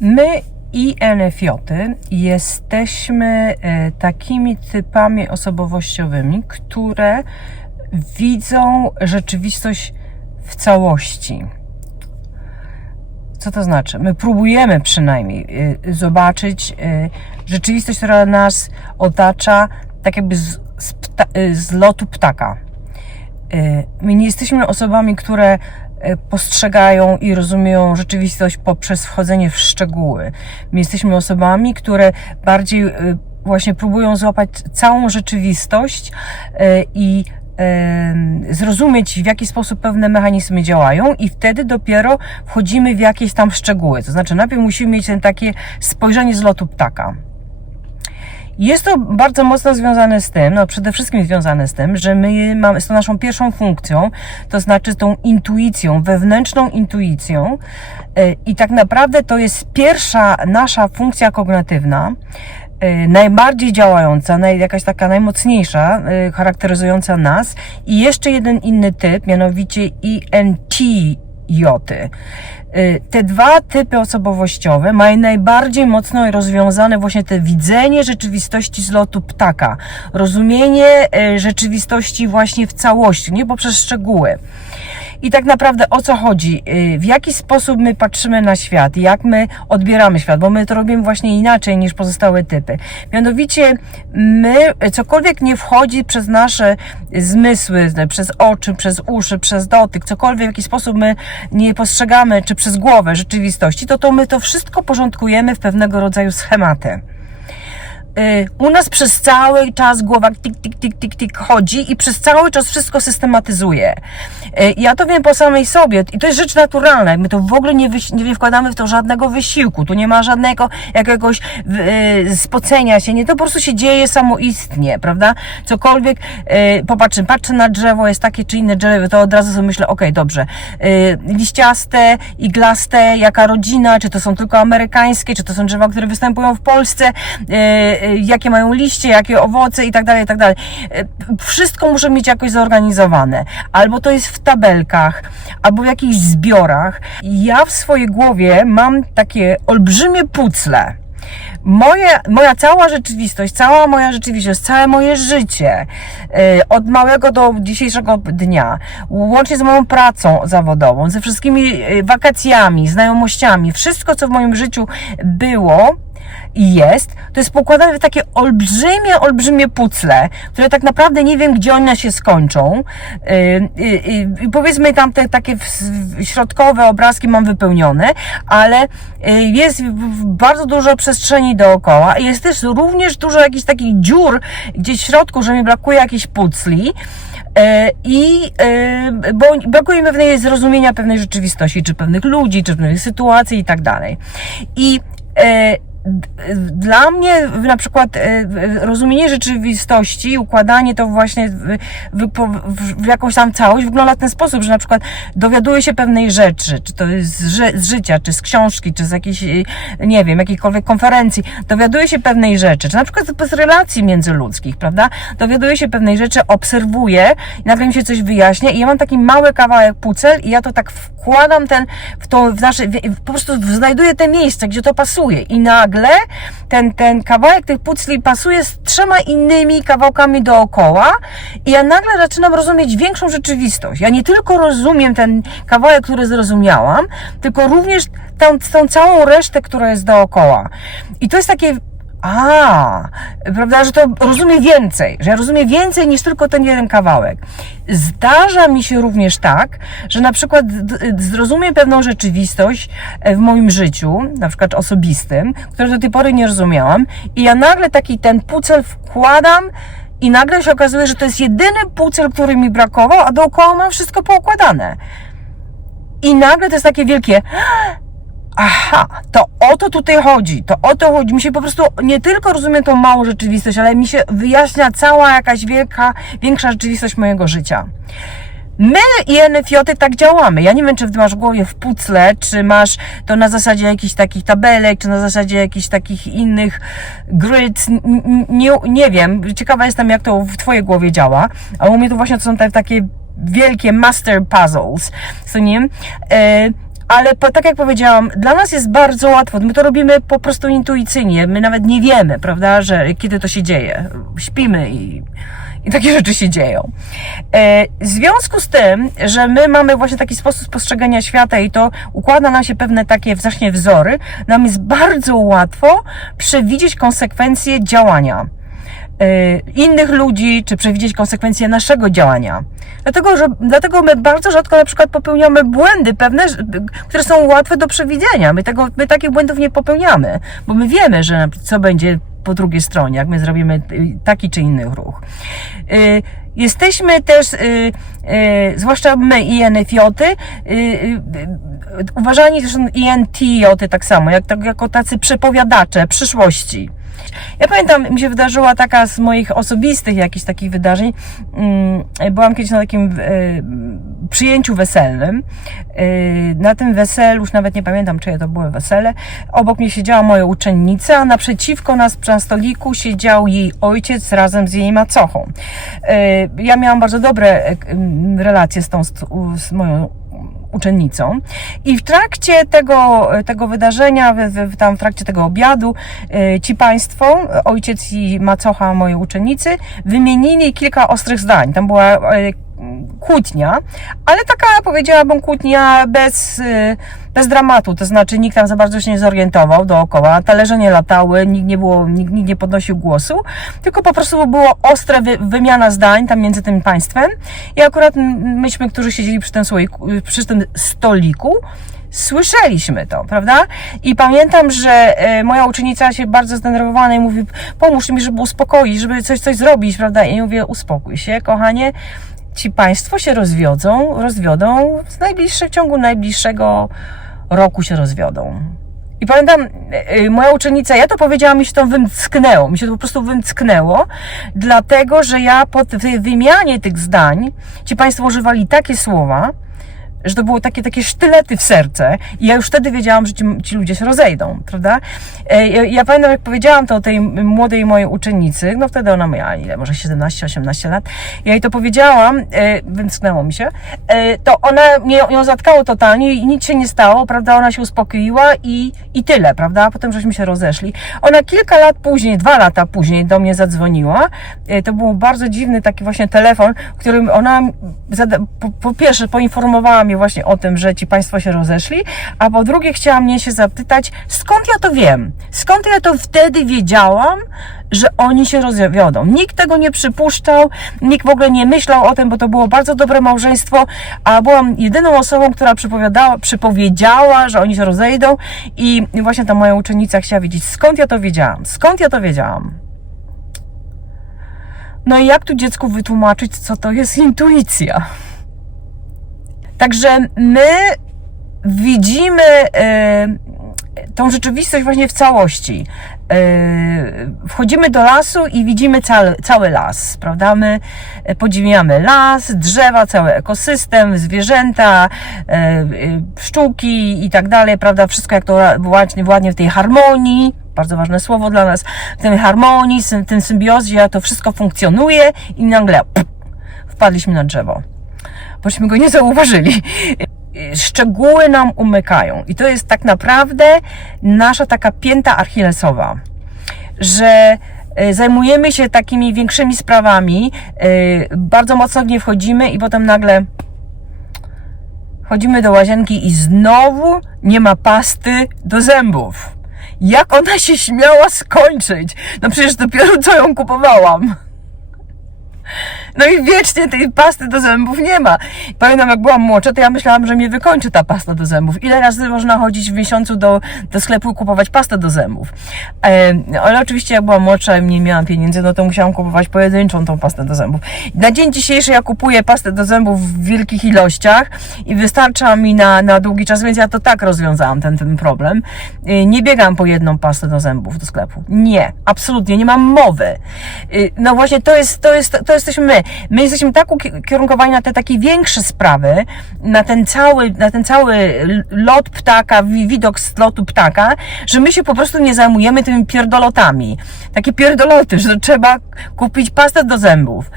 My INFJ jesteśmy e, takimi typami osobowościowymi, które widzą rzeczywistość w całości. Co to znaczy? My próbujemy przynajmniej y, zobaczyć y, rzeczywistość, która nas otacza, tak jakby z, z, pta, z lotu ptaka. My nie jesteśmy osobami, które postrzegają i rozumieją rzeczywistość poprzez wchodzenie w szczegóły. My jesteśmy osobami, które bardziej y, właśnie próbują złapać całą rzeczywistość y, i zrozumieć, w jaki sposób pewne mechanizmy działają, i wtedy dopiero wchodzimy w jakieś tam szczegóły. To znaczy, najpierw musimy mieć ten takie spojrzenie z lotu ptaka. Jest to bardzo mocno związane z tym, no przede wszystkim związane z tym, że my mamy, z tą naszą pierwszą funkcją, to znaczy tą intuicją, wewnętrzną intuicją e, i tak naprawdę to jest pierwsza nasza funkcja kognitywna, e, najbardziej działająca, jakaś taka najmocniejsza, e, charakteryzująca nas i jeszcze jeden inny typ, mianowicie INTJ. Y, Te dwa typy osobowościowe mają najbardziej mocno rozwiązane właśnie te widzenie rzeczywistości z lotu ptaka, rozumienie y, rzeczywistości właśnie w całości, nie poprzez szczegóły. I tak naprawdę o co chodzi? Y, W jaki sposób my patrzymy na świat? Jak my odbieramy świat? Bo my to robimy właśnie inaczej niż pozostałe typy. Mianowicie my, cokolwiek nie wchodzi przez nasze zmysły, przez oczy, przez uszy, przez dotyk, cokolwiek w jaki sposób my nie postrzegamy, czy przez głowę rzeczywistości, to to my to wszystko porządkujemy w pewnego rodzaju schematy. Y, U nas przez cały czas głowa tik, tik, tik, tik, tik chodzi i przez cały czas wszystko systematyzuje. Y, Ja to wiem po samej sobie i to jest rzecz naturalna. My to w ogóle nie, nie wkładamy w to żadnego wysiłku. Tu nie ma żadnego jakiegoś y, spocenia się. Nie, to po prostu się dzieje samoistnie, prawda? Cokolwiek, y, popatrzę, patrzę na drzewo, jest takie czy inne drzewo, to od razu sobie myślę, okej, dobrze. Y, Liściaste, iglaste, jaka rodzina, czy to są tylko amerykańskie, czy to są drzewa, które występują w Polsce, y, y, jakie mają liście, jakie owoce i tak dalej, i tak dalej. Y, Wszystko muszę mieć jakoś zorganizowane. Albo to jest w tabelkach, albo w jakichś zbiorach. Ja w swojej głowie mam takie olbrzymie pucle. Moje, moja cała rzeczywistość, cała moja rzeczywistość, całe moje życie, y, od małego do dzisiejszego dnia, łącznie z moją pracą zawodową, ze wszystkimi wakacjami, znajomościami, wszystko, co w moim życiu było, i jest, to jest pokładane w takie olbrzymie, olbrzymie pucle, które tak naprawdę nie wiem, gdzie one się skończą. Yy, yy, yy, powiedzmy tam te takie środkowe obrazki mam wypełnione, ale yy, jest bardzo dużo przestrzeni dookoła i jest też również dużo jakichś takich dziur gdzieś w środku, że mi brakuje jakichś pucli. E, I e, bo brakuje mi pewnej zrozumienia pewnej rzeczywistości, czy pewnych ludzi, czy pewnych sytuacji i tak dalej. I e, dla mnie na przykład e, rozumienie rzeczywistości, układanie to właśnie w, w, w jakąś tam całość wygląda w ten sposób, że na przykład dowiaduję się pewnej rzeczy, czy to jest z, ży- z życia, czy z książki, czy z jakiejś, e, nie wiem, jakiejkolwiek konferencji, dowiaduję się pewnej rzeczy, czy na przykład z relacji międzyludzkich, prawda? Dowiaduję się pewnej rzeczy, obserwuję i nagle mi się coś wyjaśnia i ja mam taki mały kawałek pucel i ja to tak wkładam ten, w to, w nasze, w, po prostu znajduję te miejsce, gdzie to pasuje i nagle ten, ten kawałek tych pucli pasuje z trzema innymi kawałkami dookoła i ja nagle zaczynam rozumieć większą rzeczywistość. Ja nie tylko rozumiem ten kawałek, który zrozumiałam, tylko również tą, tą całą resztę, która jest dookoła. I to jest takie a, prawda, że to rozumie więcej, że ja rozumiem więcej niż tylko ten jeden kawałek. Zdarza mi się również tak, że na przykład zrozumiem pewną rzeczywistość e, w moim życiu, na przykład osobistym, której do tej pory nie rozumiałam i ja nagle taki ten pucel wkładam i nagle się okazuje, że to jest jedyny pucel, który mi brakował, a dookoła mam wszystko poukładane. I nagle to jest takie wielkie aha, to o to tutaj chodzi, to o to chodzi. Mi się po prostu nie tylko rozumie tą małą rzeczywistość, ale mi się wyjaśnia cała jakaś wielka, większa rzeczywistość mojego życia. My i NFJ tak działamy. Ja nie wiem, czy ty masz w głowie w pucle, czy masz to na zasadzie jakichś takich tabelek, czy na zasadzie jakichś takich innych n- Nie, nie wiem. Ciekawa jestem, jak to w twojej głowie działa. A u mnie to właśnie to są te takie wielkie master puzzles, co nie? E, ale po, tak jak powiedziałam, dla nas jest bardzo łatwo. My to robimy po prostu intuicyjnie. My nawet nie wiemy, prawda, że kiedy to się dzieje. Śpimy i, i takie rzeczy się dzieją. E, w związku z tym, że my mamy właśnie taki sposób postrzegania świata i to układa nam się pewne takie właśnie wzory, nam jest bardzo łatwo przewidzieć konsekwencje działania innych ludzi, czy przewidzieć konsekwencje naszego działania. Dlatego, że, dlatego my bardzo rzadko na przykład popełniamy błędy pewne, które są łatwe do przewidzenia. My, tego, my takich błędów nie popełniamy, bo my wiemy, że co będzie po drugiej stronie, jak my zrobimy y, taki czy inny ruch. Y, Jesteśmy też, y, y, zwłaszcza my INFJ-y, y, y, y, uważani też INTJ-y tak samo, jak, tak, jako tacy przepowiadacze przyszłości. Ja pamiętam, mi się wydarzyła taka z moich osobistych jakichś takich wydarzeń. Mm, Byłam kiedyś na takim e, przyjęciu weselnym. E, Na tym weselu, już nawet nie pamiętam, czyje to było wesele, obok mnie siedziała moja uczennica, a naprzeciwko nas na stoliku siedział jej ojciec razem z jej macochą. E, Ja miałam bardzo dobre relacje z tą, z moją uczennicą. I w trakcie tego, tego wydarzenia, w, w, tam w trakcie tego obiadu, e, ci państwo, ojciec i macocha mojej uczennicy, wymienili kilka ostrych zdań. Tam była e, kłótnia, ale taka powiedziałabym kłótnia bez, e, bez dramatu, to znaczy nikt tam za bardzo się nie zorientował dookoła, talerze nie latały, nikt nie było, nikt, nikt nie podnosił głosu, tylko po prostu było ostre wy, wymiana zdań tam między tym państwem i akurat myśmy, którzy siedzieli przy tym, słoiku, przy tym stoliku, Słyszeliśmy to, prawda? I pamiętam, że e, moja uczennica się bardzo zdenerwowana i mówi, pomóż mi, żeby uspokoić, żeby coś, coś zrobić, prawda? I ja mówię, uspokój się, kochanie, ci państwo się rozwiodzą, rozwiodą w najbliższym, w ciągu najbliższego roku się rozwiodą. I pamiętam, y, moja uczennica, ja to powiedziałam, mi się to wymcknęło, mi się to po prostu wymcknęło, dlatego, że ja po wymianie tych zdań, ci Państwo używali takie słowa, że to było takie, takie sztylety w serce i ja już wtedy wiedziałam, że ci, ci ludzie się rozejdą, prawda? E, Ja, ja pamiętam, jak powiedziałam to tej młodej mojej uczennicy, no wtedy ona miała ile, może 17-18 lat, ja jej to powiedziałam, e, wymsknęło mi się, e, to ona, mnie, ją zatkało totalnie i nic się nie stało, prawda? Ona się uspokoiła i, i tyle, prawda? Potem żeśmy się rozeszli. Ona kilka lat później, dwa lata później do mnie zadzwoniła. E, To był bardzo dziwny taki właśnie telefon, w którym ona po, po pierwsze poinformowała właśnie o tym, że ci państwo się rozeszli, a po drugie chciała mnie się zapytać, skąd ja to wiem? Skąd ja to wtedy wiedziałam, że oni się rozwiodą? Nikt tego nie przypuszczał, nikt w ogóle nie myślał o tym, bo to było bardzo dobre małżeństwo, a byłam jedyną osobą, która przypowiadała, przypowiedziała, że oni się rozejdą i właśnie ta moja uczennica chciała wiedzieć, skąd ja to wiedziałam? Skąd ja to wiedziałam? No i jak tu dziecku wytłumaczyć, co to jest intuicja? Także my widzimy e, tą rzeczywistość właśnie w całości. E, wchodzimy do lasu i widzimy cały, cały las, prawda? My e, podziwiamy las, drzewa, cały ekosystem, zwierzęta, pszczółki i tak dalej, prawda? Wszystko jak to ładnie, ładnie w tej harmonii, bardzo ważne słowo dla nas, w tej harmonii, w tym symbiozie to wszystko funkcjonuje i nagle pff, wpadliśmy na drzewo bośmy go nie zauważyli. Szczegóły nam umykają. I to jest tak naprawdę nasza taka pięta achillesowa, że e, zajmujemy się takimi większymi sprawami, e, bardzo mocno w nie wchodzimy i potem nagle chodzimy do łazienki i znowu nie ma pasty do zębów. Jak ona się śmiała skończyć? No przecież dopiero co ją kupowałam. No i wiecznie tej pasty do zębów nie ma. Pamiętam, jak byłam młodsza, to ja myślałam, że mnie wykończy ta pasta do zębów. Ile razy można chodzić w miesiącu do, do sklepu i kupować pastę do zębów? E, ale oczywiście, jak byłam młodsza i nie miałam pieniędzy, no to musiałam kupować pojedynczą tą pastę do zębów. Na dzień dzisiejszy ja kupuję pastę do zębów w wielkich ilościach i wystarcza mi na, na długi czas, więc ja to tak rozwiązałam ten, ten problem. E, nie biegam po jedną pastę do zębów do sklepu. Nie, absolutnie, nie mam mowy. E, no właśnie, to jest, to jest, to jesteśmy my. My jesteśmy tak ukierunkowani na te takie większe sprawy, na ten cały, na ten cały lot ptaka, wi- widok z lotu ptaka, że my się po prostu nie zajmujemy tymi pierdolotami. Takie pierdoloty, że trzeba kupić pastę do zębów,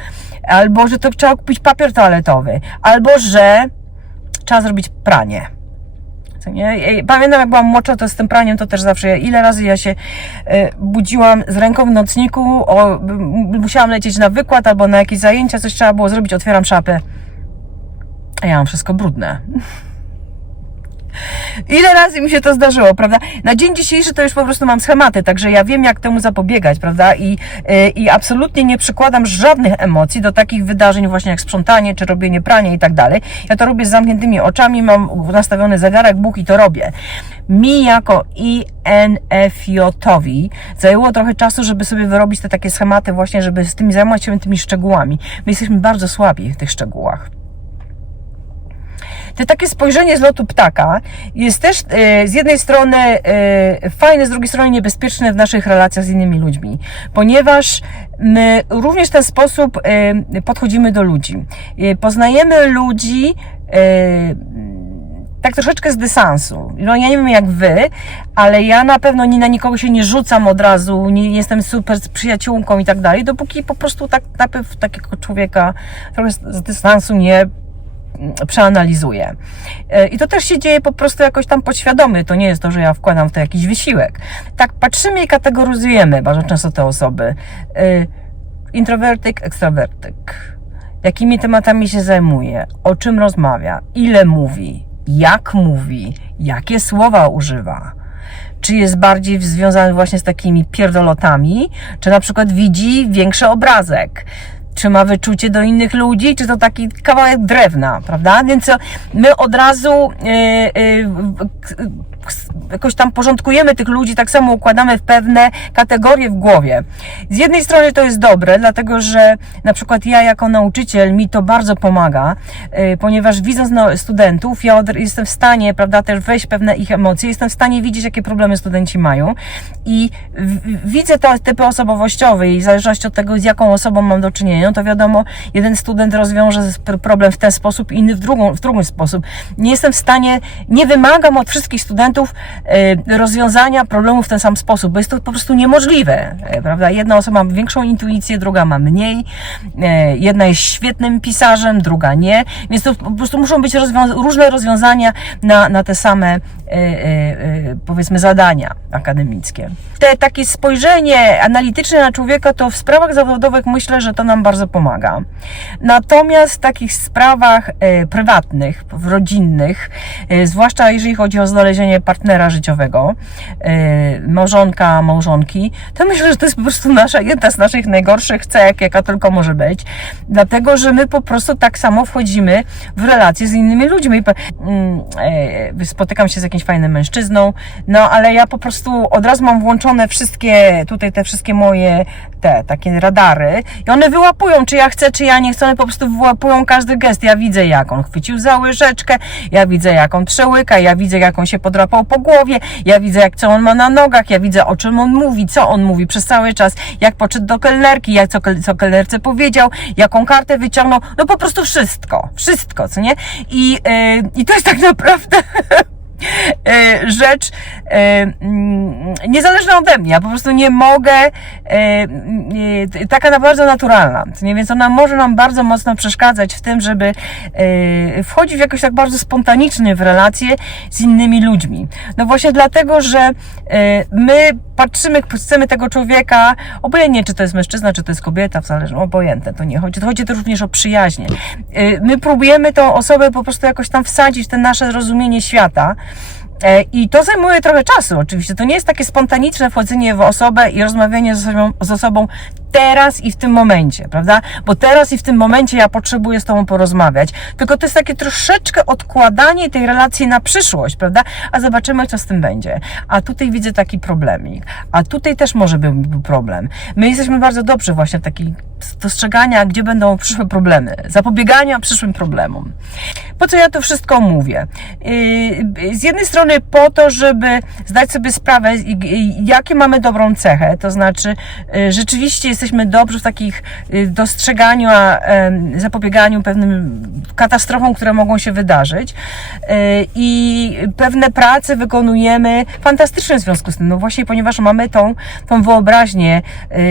albo że to trzeba kupić papier toaletowy, albo że trzeba zrobić pranie. Nie? Pamiętam, jak byłam młodsza, to z tym praniem to też zawsze, ile razy ja się e, budziłam z ręką w nocniku, o, musiałam lecieć na wykład albo na jakieś zajęcia, coś trzeba było zrobić, otwieram szapę, a ja mam wszystko brudne. Ile razy mi się to zdarzyło, prawda? Na dzień dzisiejszy to już po prostu mam schematy, także ja wiem, jak temu zapobiegać, prawda? I, yy, i absolutnie nie przykładam żadnych emocji do takich wydarzeń, właśnie jak sprzątanie, czy robienie prania i tak dalej. Ja to robię z zamkniętymi oczami, mam nastawiony zegarek, Bóg i to robię. Mi jako INFJ-owi zajęło trochę czasu, żeby sobie wyrobić te takie schematy właśnie, żeby z tymi zajmować się tymi szczegółami. My jesteśmy bardzo słabi w tych szczegółach. To takie spojrzenie z lotu ptaka jest też e, z jednej strony e, fajne, z drugiej strony niebezpieczne w naszych relacjach z innymi ludźmi, ponieważ my również w ten sposób e, podchodzimy do ludzi. E, poznajemy ludzi e, tak troszeczkę z dystansu. No ja nie wiem jak wy, ale ja na pewno nie na nikogo się nie rzucam od razu, nie jestem super z przyjaciółką i tak dalej, dopóki po prostu tak najpierw takiego człowieka trochę z dystansu nie przeanalizuję. E, I to też się dzieje po prostu jakoś tam podświadomie. To nie jest to, że ja wkładam w to jakiś wysiłek. Tak patrzymy i kategoryzujemy bardzo często te osoby. E, Introwertyk, ekstrawertyk. Jakimi tematami się zajmuje, o czym rozmawia, ile mówi, jak mówi, jakie słowa używa czy jest bardziej związany właśnie z takimi pierdolotami, czy na przykład widzi większy obrazek, czy ma wyczucie do innych ludzi, czy to taki kawałek drewna, prawda? Więc my od razu yy, yy, jakoś tam porządkujemy tych ludzi, tak samo układamy w pewne kategorie w głowie. Z jednej strony to jest dobre, dlatego że na przykład ja jako nauczyciel mi to bardzo pomaga, yy, ponieważ widząc no, studentów, ja jestem w stanie, prawda, też wejść pewne ich emocje, jestem w stanie widzieć, jakie problemy studenci mają i widzę te typy osobowościowe i w zależności od tego, z jaką osobą mam do czynienia, no to wiadomo, jeden student rozwiąże problem w ten sposób, inny w, drugą, w drugi sposób. Nie jestem w stanie, nie wymagam od wszystkich studentów e, rozwiązania problemu w ten sam sposób, bo jest to po prostu niemożliwe, e, prawda? Jedna osoba ma większą intuicję, druga ma mniej, e, jedna jest świetnym pisarzem, druga nie, więc to po prostu muszą być różne rozwiązania na, na te same, powiedzmy, zadania akademickie. Te takie spojrzenie analityczne na człowieka, to w sprawach zawodowych myślę, że to nam bardzo pomaga. Natomiast w takich sprawach prywatnych, rodzinnych, zwłaszcza jeżeli chodzi o znalezienie partnera życiowego, e, małżonka, małżonki, to myślę, że to jest po prostu nasza, jedna z naszych najgorszych cech, jaka tylko może być. Dlatego, że my po prostu tak samo wchodzimy w relacje z innymi ludźmi. Mm, e, Spotykam się z jakimś fajnym mężczyzną, no ale ja po prostu od razu mam włączone wszystkie, tutaj te wszystkie moje, te takie radary i one wyłapują, czy ja chcę, czy ja nie chcę, one po prostu wyłapują każdy gest. Ja widzę, jak on chwycił za łyżeczkę, ja widzę, jak on przełyka, ja widzę, jak on się podrapał po głowie, ja widzę, jak co on ma na nogach, ja widzę, o czym on mówi, co on mówi przez cały czas, jak podszedł do kelnerki, jak co, co kelnerce powiedział, jaką kartę wyciągnął, no po prostu wszystko, wszystko, co nie? I, yy, i to jest tak naprawdę rzecz e, mm, niezależna ode mnie. Ja po prostu nie mogę, e, e, taka na bardzo naturalna. Nie? Więc ona może nam bardzo mocno przeszkadzać w tym, żeby wchodzić w jakoś tak bardzo spontanicznie w relacje z innymi ludźmi. No właśnie dlatego, że my patrzymy, chcemy tego człowieka, obojętnie czy to jest mężczyzna, czy to jest kobieta, w zależności, obojętne to nie chodzi. To chodzi też również o przyjaźnie. My próbujemy tą osobę po prostu jakoś tam wsadzić w te nasze rozumienie świata. E, I to zajmuje trochę czasu, oczywiście. To nie jest takie spontaniczne wchodzenie w osobę i rozmawianie z osobą, z osobą teraz i w tym momencie, prawda? Bo teraz i w tym momencie ja potrzebuję z Tobą porozmawiać. Tylko to jest takie troszeczkę odkładanie tej relacji na przyszłość, prawda? A zobaczymy, co z tym będzie. A tutaj widzę taki problemik. A tutaj też może by był problem. My jesteśmy bardzo dobrzy właśnie w takiej dostrzegania, gdzie będą przyszłe problemy, zapobiegania przyszłym problemom. Po co ja to wszystko mówię? Yy, Z jednej strony po to, żeby zdać sobie sprawę, jakie mamy dobrą cechę, to znaczy yy, rzeczywiście jesteśmy jesteśmy dobrzy w takich y, dostrzeganiu, a zapobieganiu pewnym katastrofom, które mogą się wydarzyć. Y, I pewne prace wykonujemy fantastycznie w związku z tym, no właśnie ponieważ mamy tą, tą wyobraźnię,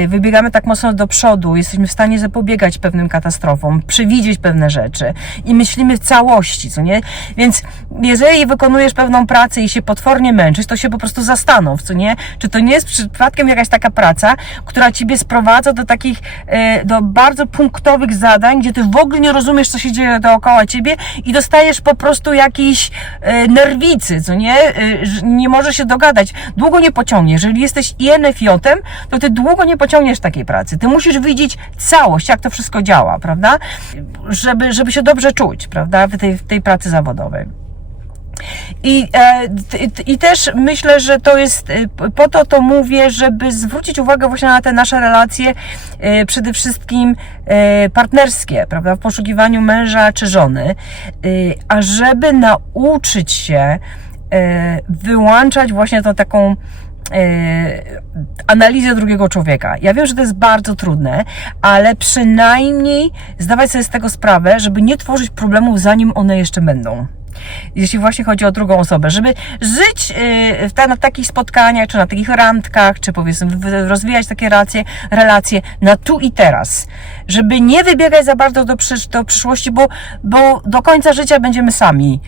y, wybiegamy tak mocno do przodu, jesteśmy w stanie zapobiegać pewnym katastrofom, przewidzieć pewne rzeczy i myślimy w całości, co nie? Więc jeżeli wykonujesz pewną pracę i się potwornie męczysz, to się po prostu zastanów, co nie? Czy to nie jest przypadkiem jakaś taka praca, która ciebie sprowadza do takich, e, do bardzo punktowych zadań, gdzie ty w ogóle nie rozumiesz, co się dzieje dookoła ciebie i dostajesz po prostu jakiejś e, nerwicy, co nie? E, Nie możesz się dogadać. Długo nie pociągniesz. Jeżeli jesteś INFJ-em, to ty długo nie pociągniesz takiej pracy. Ty musisz widzieć całość, jak to wszystko działa, prawda? Żeby, żeby się dobrze czuć, prawda? W tej, w tej pracy zawodowej. I, e, I też myślę, że to jest, e, po to to mówię, żeby zwrócić uwagę właśnie na te nasze relacje, e, przede wszystkim partnerskie, prawda, w poszukiwaniu męża czy żony, a żeby nauczyć się wyłączać właśnie tą taką analizę drugiego człowieka. Ja wiem, że to jest bardzo trudne, ale przynajmniej zdawać sobie z tego sprawę, żeby nie tworzyć problemów, zanim one jeszcze będą jeśli właśnie chodzi o drugą osobę, żeby żyć y, na takich spotkaniach, czy na takich randkach, czy powiedzmy rozwijać takie relacje, relacje na tu i teraz, żeby nie wybiegać za bardzo do, przysz, do przyszłości, bo, bo do końca życia będziemy sami,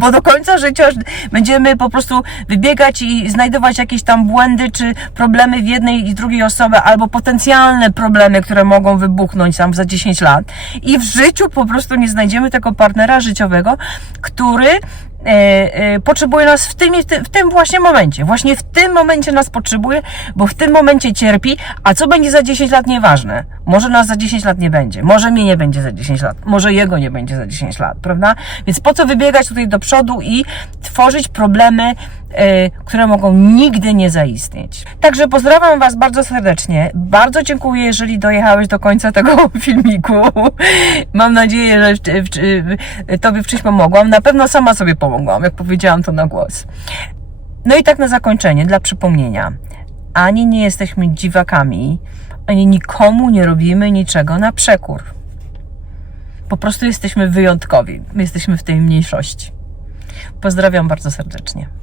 bo do końca życia będziemy po prostu wybiegać i znajdować jakieś tam błędy, czy problemy w jednej i drugiej osoby, albo potencjalne problemy, które mogą wybuchnąć tam za 10 lat. I w życiu po prostu nie znajdziemy tego partnera życiowego, który potrzebuje nas w tym, w tym, w tym właśnie momencie. Właśnie w tym momencie nas potrzebuje, bo w tym momencie cierpi, a co będzie za 10 lat nieważne. Może nas za 10 lat nie będzie, może mnie nie będzie za 10 lat, może jego nie będzie za 10 lat, prawda? Więc po co wybiegać tutaj do przodu i tworzyć problemy, e, które mogą nigdy nie zaistnieć. Także pozdrawiam Was bardzo serdecznie. Bardzo dziękuję, jeżeli dojechałeś do końca tego filmiku. Mam nadzieję, że Tobie w czymś pomogłam. Na pewno sama sobie pomogłam, jak powiedziałam to na głos. No i tak na zakończenie, dla przypomnienia. Ani nie jesteśmy dziwakami, ani nikomu nie robimy niczego na przekór. Po prostu jesteśmy wyjątkowi. My jesteśmy w tej mniejszości. Pozdrawiam bardzo serdecznie.